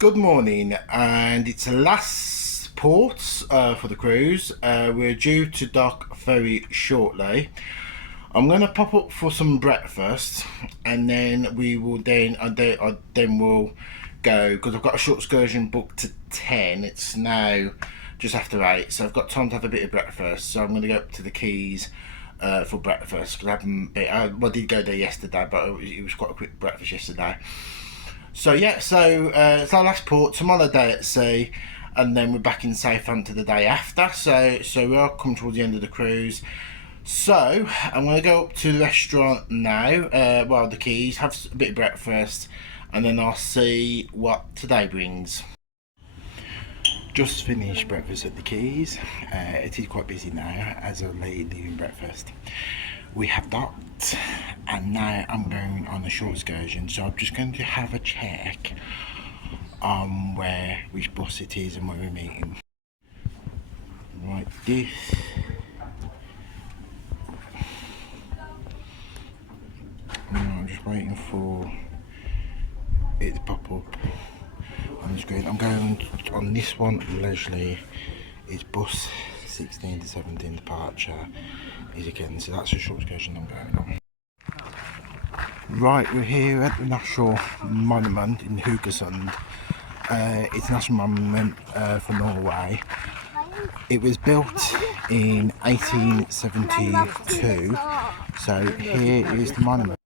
Good morning, and it's the last port for the cruise. We're due to dock very shortly. I'm going to pop up for some breakfast, and then we will then we'll go, because I've got a short excursion booked to 10. It's now just after 8, so I've got time to have a bit of breakfast. So I'm going to go up to the Keys for breakfast, because I haven't been, I did go there yesterday, but it was quite a quick breakfast yesterday. So yeah, it's our last port, some holiday at sea, and then we're back in Southampton the day after. So we are coming towards the end of the cruise. So I'm going to go up to the restaurant now, the Keys, have a bit of breakfast, and then I'll see what today brings. Just finished breakfast at the Keys. It is quite busy now as I'm leaving breakfast. We have docked, and now I'm going on a short excursion, so I'm just going to have a check on which bus it is and where we're meeting. Right, I'm just waiting for it to pop up on the screen. I'm going on this one, Leisurely. It's bus 16 to 17 departure is again, so that's a short excursion I'm going on. Right, we're here at the National Monument in Haugesund. It's a national monument for Norway. It was built in 1872, so here is the monument.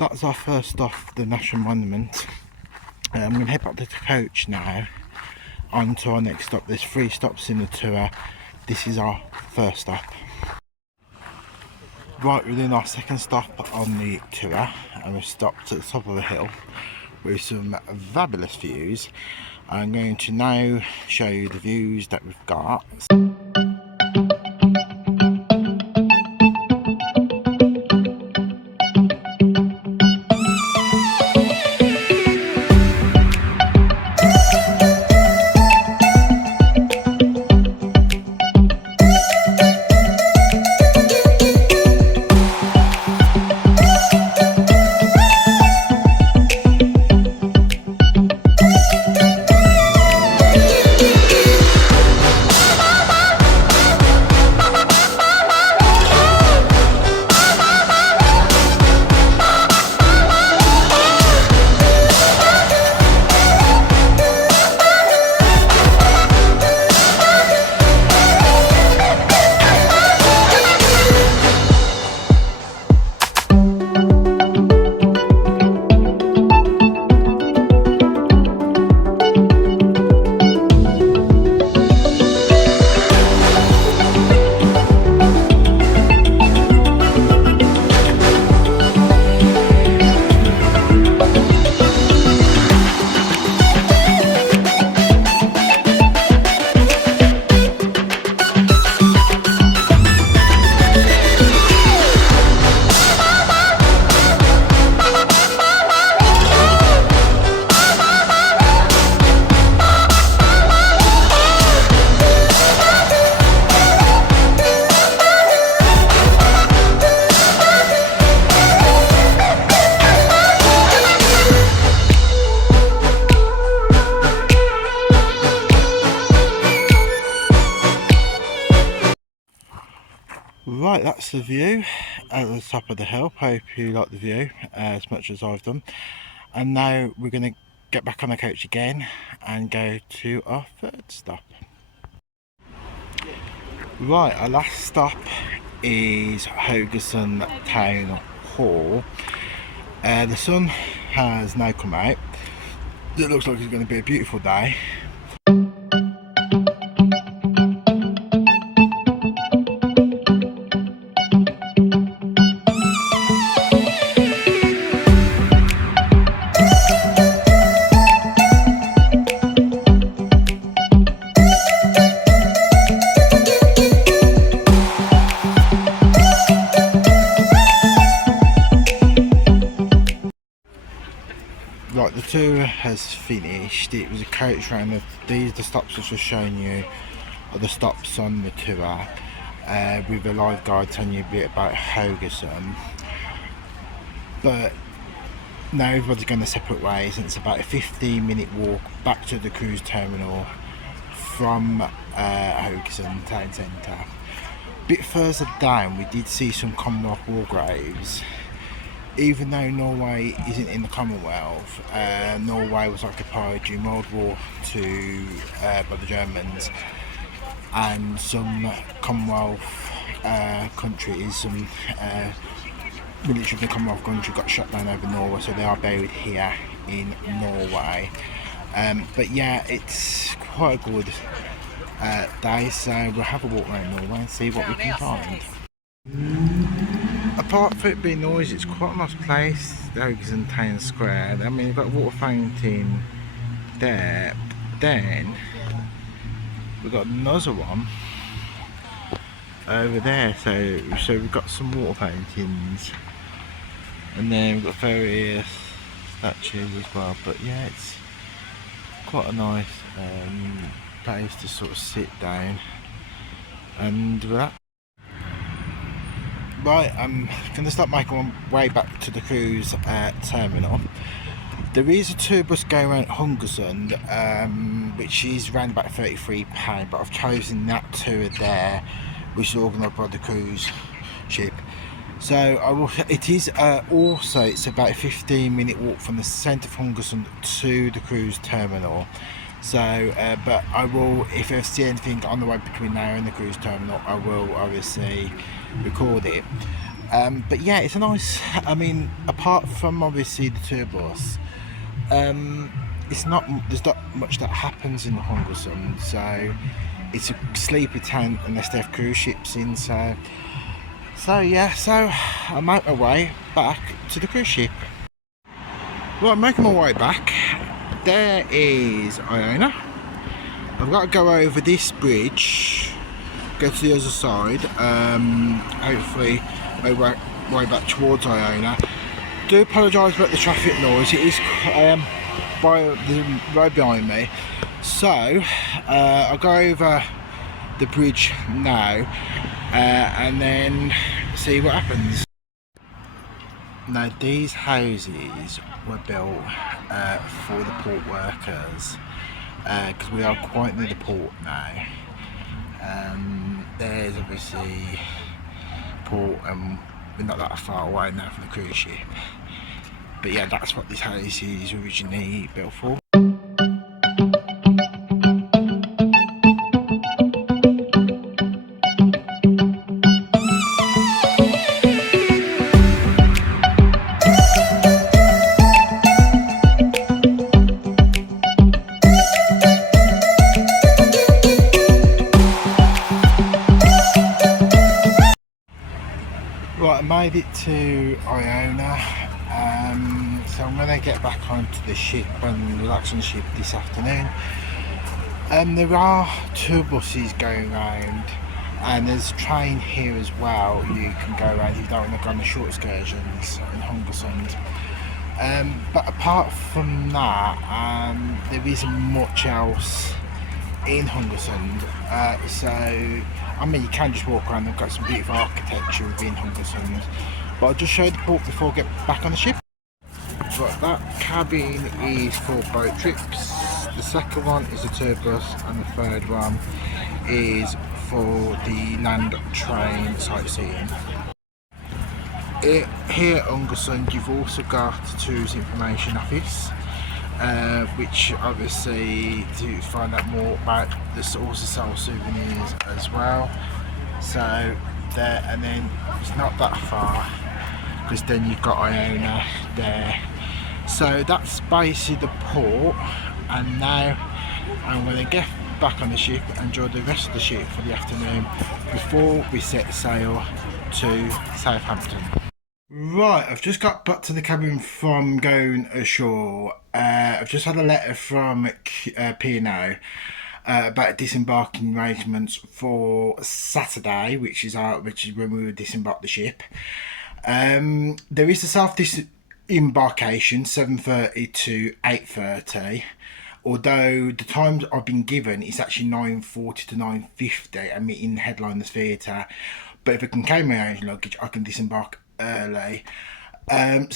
that's our first stop, the National Monument. I'm going to head back to the coach now, on to our next stop. There's 3 stops in the tour. This is our first stop. Right, we're doing our second stop on the tour, and we've stopped at the top of a hill with some fabulous views. I'm going to now show you the views that we've got. Right, that's the view at the top of the hill. Hope you like the view as much as I've done. And now we're going to get back on the coach again and go to our third stop. Right, our last stop is Haugesund Town Hall. The sun has now come out. It looks like it's going to be a beautiful day. Right, the tour has finished. It was a coach round. These are the stops I've just shown you, are the stops on the tour, with a live guide telling you a bit about Haugesund. But now everybody's going their separate ways, and it's about a 15-minute walk back to the cruise terminal from Haugesund town centre. A bit further down we did see some Commonwealth war graves. Even though Norway isn't in the Commonwealth, Norway was occupied during World War II by the Germans, and some Commonwealth countries, some military of the Commonwealth country got shot down over Norway, so they are buried here in Norway. But yeah, it's quite a good day, so we'll have a walk around Norway and see what we can find. Apart from it being noisy, it's quite a nice place, the Haugesund Town Square. I mean, you've got a water fountain there, but then we've got another one over there, so we've got some water fountains, and then we've got various statues as well. But yeah, it's quite a nice place to sort of sit down and relax. Right, I'm going to start making my way back to the cruise terminal. There is a tour bus going around Haugesund, which is around about £33, but I've chosen that tour there, which is organised by the cruise ship. So it is also, it's about a 15-minute walk from the centre of Haugesund to the cruise terminal. So, but I will, if I see anything on the way between now and the cruise terminal, I will obviously record it. But yeah, it's a nice, I mean, apart from obviously the tour bus, there's not much that happens in Haugesund, so it's a sleepy town unless they have cruise ships in, so yeah, so I'm out my way back to the cruise ship. Well, I'm making my way back. There is Iona. I've got to go over this bridge, go to the other side, hopefully my way back towards Iona. Do apologise about the traffic noise, it is by the road behind me. So I'll go over the bridge now and then see what happens. Now these houses were built for the port workers because we are quite near the port now. There's obviously port and we're not that far away now from the cruise ship. But yeah, that's what this house is originally built for. Right, I made it to Iona, so I'm going to get back onto the ship and relax on the ship this afternoon. There are tour buses going around and there's a train here as well. You can go around if you don't want to go on the short excursions in Haugesund. But apart from that, there isn't much else in Haugesund, so I mean you can just walk around. They've got some beautiful architecture within Haugesund, but I'll just show you the port before I get back on the ship. But that cabin is for boat trips, the second one is a tour bus, and the third one is for the land train sightseeing. Here at Haugesund you've also got the Tours Information Office, which obviously to find out more about this also sell souvenirs as well. So there, and then it's not that far because then you've got Iona there. So that's basically the port, and now I'm going to get back on the ship and enjoy the rest of the ship for the afternoon before we set sail to Southampton. Right, I've just got back to the cabin from going ashore. I've just had a letter from P&O about disembarking arrangements for Saturday, which is when we would disembark the ship. There is a self-disembarkation 7:30 to 8:30. Although the times I've been given is actually 9:40 to 9:50. I'm in Headliners Theatre, but if I can carry my own luggage, I can disembark early. And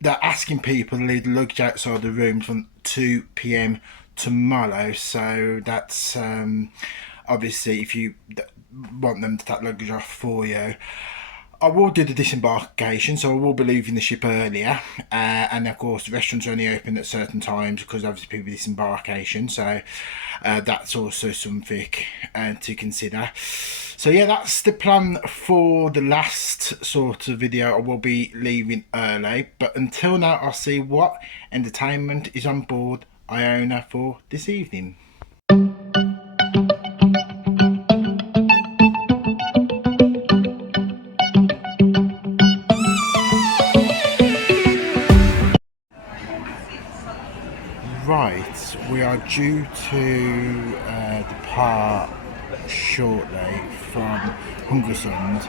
they're asking people to leave the luggage outside the room from 2 p.m. tomorrow. So that's obviously if you want them to take luggage off for you. I will do the disembarkation, so I will be leaving the ship earlier, and of course the restaurants are only open at certain times because obviously people disembarkation, so that's also something to consider. So yeah, that's the plan for the last sort of video. I will be leaving early, but until now I'll see what entertainment is on board Iona for this evening. Right, we are due to depart shortly from Haugesund.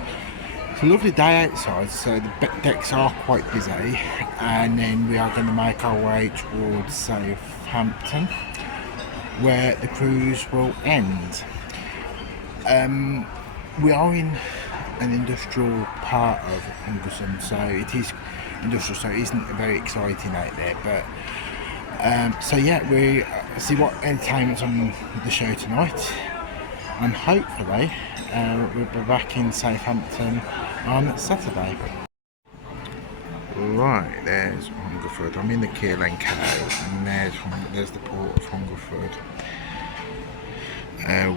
It's a lovely day outside, so the decks are quite busy, and then we are going to make our way towards Southampton, where the cruise will end. We are in an industrial part of Haugesund, so it is industrial, so it isn't very exciting out there, but so yeah, we see what entertainment's on the show tonight, and hopefully we'll be back in Southampton on Saturday. Right, there's Hungerford. I'm in the Keeling Cove, and there's the port of Hungerford.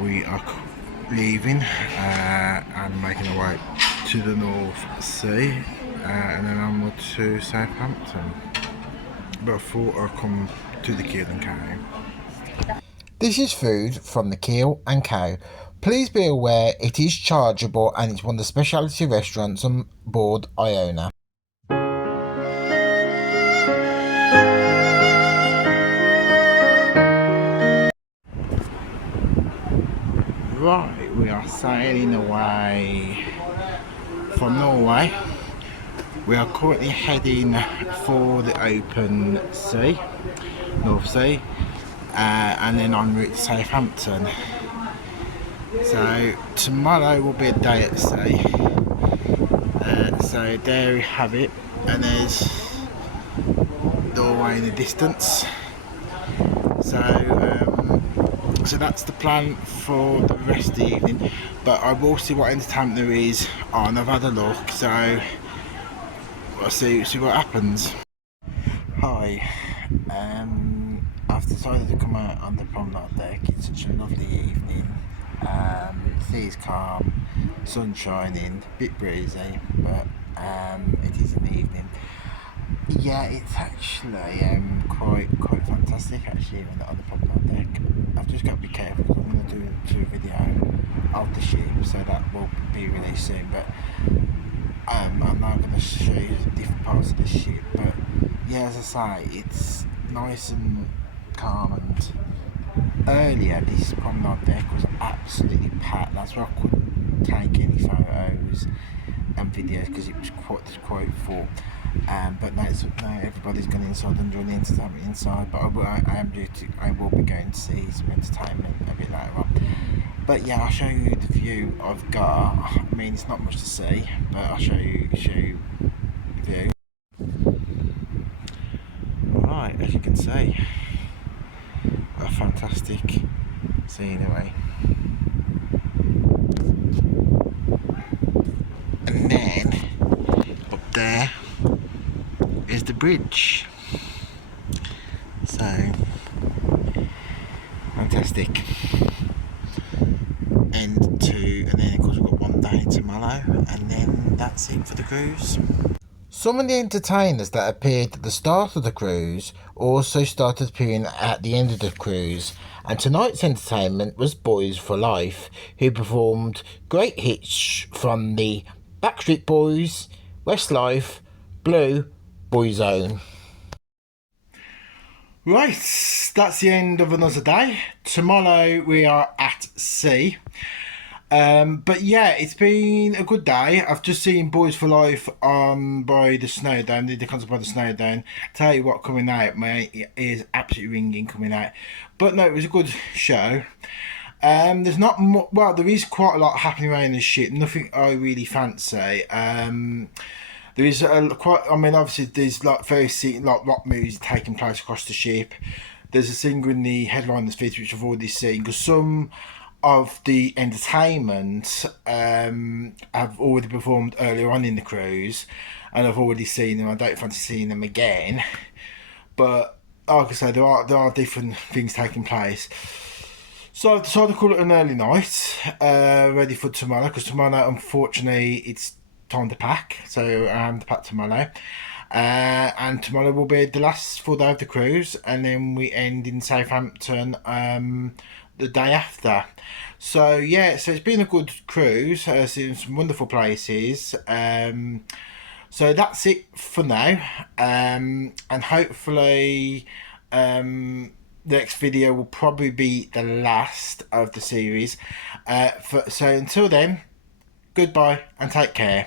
We are leaving and making our way to the North Sea and then onward to Southampton. But I thought I'd come to the Keel and Cow. This is food from the Keel and Cow. Please be aware it is chargeable and it's one of the specialty restaurants on board Iona. Right, we are sailing away from Norway. We are currently heading for the open sea, North Sea, and then en route to Southampton. So tomorrow will be a day at sea. So there we have it, and there's Norway in the distance. So that's the plan for the rest of the evening, but I will see what entertainment there is on. I've had a look, so we'll see what happens. Hi, I've decided to come out on the promenade deck. It's such a lovely evening. The sea is calm, sun shining, a bit breezy, but it is in the evening. Yeah, it's actually quite fantastic actually on the promenade deck. I've just got to be careful because I'm going to do a video of the ship, so that will be released soon. But I'm not going to show you different parts of the ship. But yeah, as I say, it's nice and calm. And earlier, this promenade deck was absolutely packed. That's why I couldn't take any photos and videos because it was quite full. But now everybody's gone inside and enjoying the entertainment inside. But I will be going to see some entertainment a bit later on. But yeah, I'll show you the view I've got. I mean, it's not much to see, but I'll show you the view. Right, as you can see, a fantastic scenery. And then up there is the bridge. So fantastic. And then of course we've got one day tomorrow, and then that's it for the cruise. Some of the entertainers that appeared at the start of the cruise also started appearing at the end of the cruise, and tonight's entertainment was Boys for Life, who performed great hits from the Backstreet Boys, Westlife, Blue, Boyzone. Right, that's the end of another day. Tomorrow we are at sea. But yeah, it's been a good day. I've just seen Boys for Life by the Snowdown, the concert by the Snowdown. Tell you what, coming out, mate, it is absolutely ringing coming out. But no, it was a good show. There's not much, well, there is quite a lot happening around the ship. Nothing I really fancy. There is I mean, obviously there's like rock music taking place across the ship. There's a singer in the headliner's theatre which I've already seen, because some of the entertainment have already performed earlier on in the cruise, and I've already seen them. I don't fancy seeing them again, but like I say, there are different things taking place. So I've decided to call it an early night, ready for tomorrow, because tomorrow, unfortunately, it's time to pack, so I am to pack tomorrow. And tomorrow will be the last full day of the cruise, and then we end in Southampton the day after. So yeah, so it's been a good cruise, seen some wonderful places. So that's it for now, and hopefully the next video will probably be the last of the series. So until then, goodbye and take care.